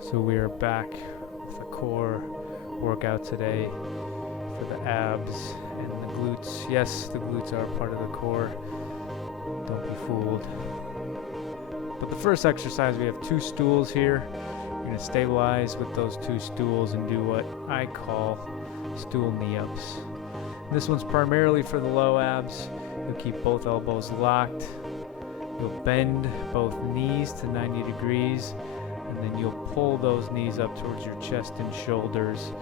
So we are back with a core workout today for the abs and the glutes. Yes, the glutes are part of the core. Don't be fooled. But the first exercise, we have 2 stools here. You're going to stabilize with those 2 stools and do what I call stool knee-ups. This one's primarily for the low abs. You'll keep both elbows locked. You'll bend both knees to 90 degrees, and then you'll pull those knees up towards your chest and shoulders,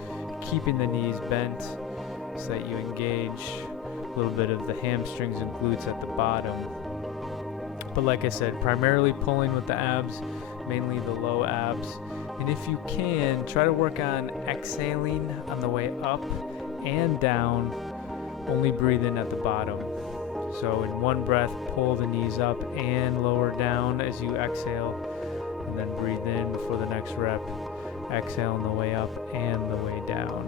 keeping the knees bent so that you engage a little bit of the hamstrings and glutes at the bottom. But like I said, primarily pulling with the abs, mainly the low abs. And if you can, try to work on exhaling on the way up and down, only breathe in at the bottom. So in one breath, pull the knees up and lower down as you exhale, and then breathe in before the next rep. Exhale on the way up and the way down.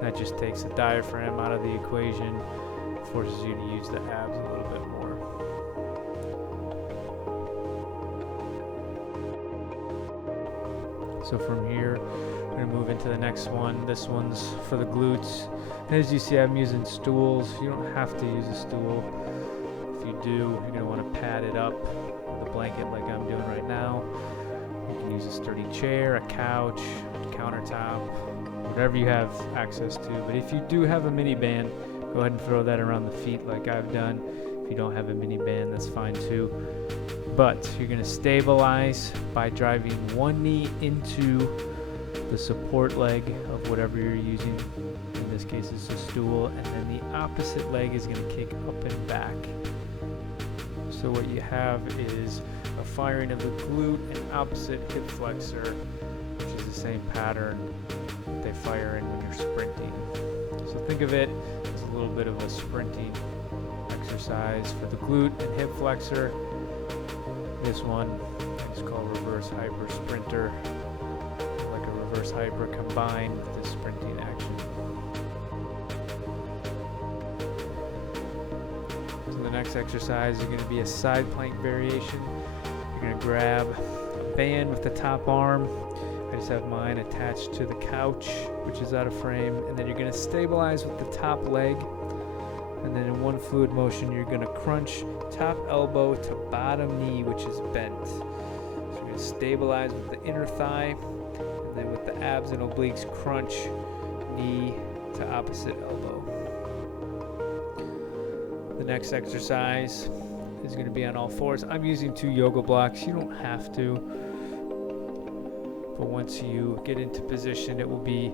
That just takes the diaphragm out of the equation, forces you to use the abs a little bit more. So from here, we're going to move into the next one. This one's for the glutes. And as you see, I'm using stools. You don't have to use a stool. If you do, you're going to want to pad it up with a blanket like I'm doing right now. You can use a sturdy chair, a couch, a countertop, whatever you have access to. But if you do have a mini band, go ahead and throw that around the feet like I've done. If you don't have a mini band, that's fine too. But you're going to stabilize by driving one knee into the support leg of whatever you're using. In this case, it's a stool. And then the opposite leg is going to kick up and back. So what you have is a firing of the glute and opposite hip flexor, which is the same pattern they fire in when you're sprinting. So think of it as a little bit of a sprinting exercise for the glute and hip flexor. This one I just call reverse hyper sprinter, like a reverse hyper combined with this sprinting action. So the next exercise is going to be a side plank variation. You're going to grab a band with the top arm. I just have mine attached to the couch, which is out of frame, and then you're going to stabilize with the top leg. And then in one fluid motion, you're going to crunch top elbow to bottom knee, which is bent. So you're going to stabilize with the inner thigh, and then with the abs and obliques, crunch knee to opposite elbow. The next exercise is going to be on all fours. I'm using 2 yoga blocks. You don't have to. But once you get into position, it will be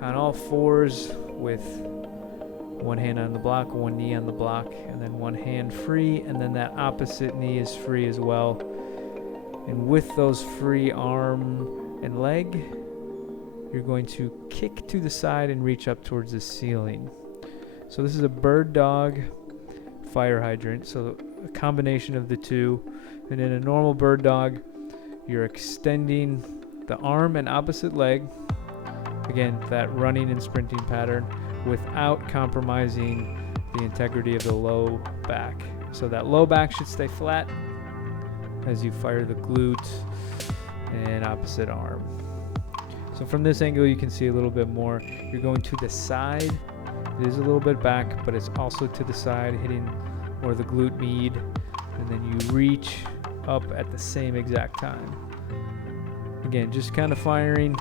on all fours with one hand on the block, one knee on the block, and then one hand free, and then that opposite knee is free as well. And with those free arm and leg, you're going to kick to the side and reach up towards the ceiling. So this is a bird dog fire hydrant, so a combination of the two. And in a normal bird dog, you're extending the arm and opposite leg, again, that running and sprinting pattern, without compromising the integrity of the low back. So that low back should stay flat as you fire the glute and opposite arm. So from this angle, you can see a little bit more. You're going to the side. It is a little bit back, but it's also to the side, hitting more the glute med, and then you reach up at the same exact time. Again, just kind of firing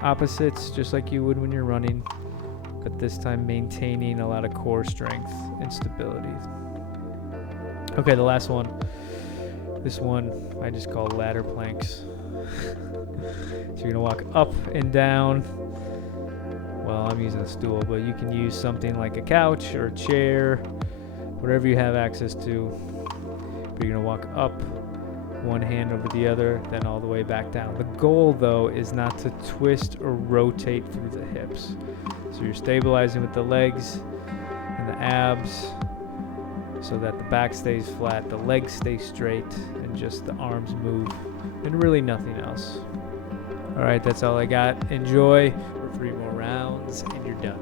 opposites just like you would when you're running, but this time maintaining a lot of core strength and stability. Okay, the last one. This one I just call ladder planks. So you're gonna walk up and down. Well, I'm using a stool, but you can use something like a couch or a chair, whatever you have access to. You're gonna walk up, one hand over the other, then all the way back down. The goal, though, is not to twist or rotate through the hips. So you're stabilizing with the legs and the abs so that the back stays flat, the legs stay straight, and just the arms move, and really nothing else. All right, that's all I got. Enjoy for 3 more rounds, and you're done.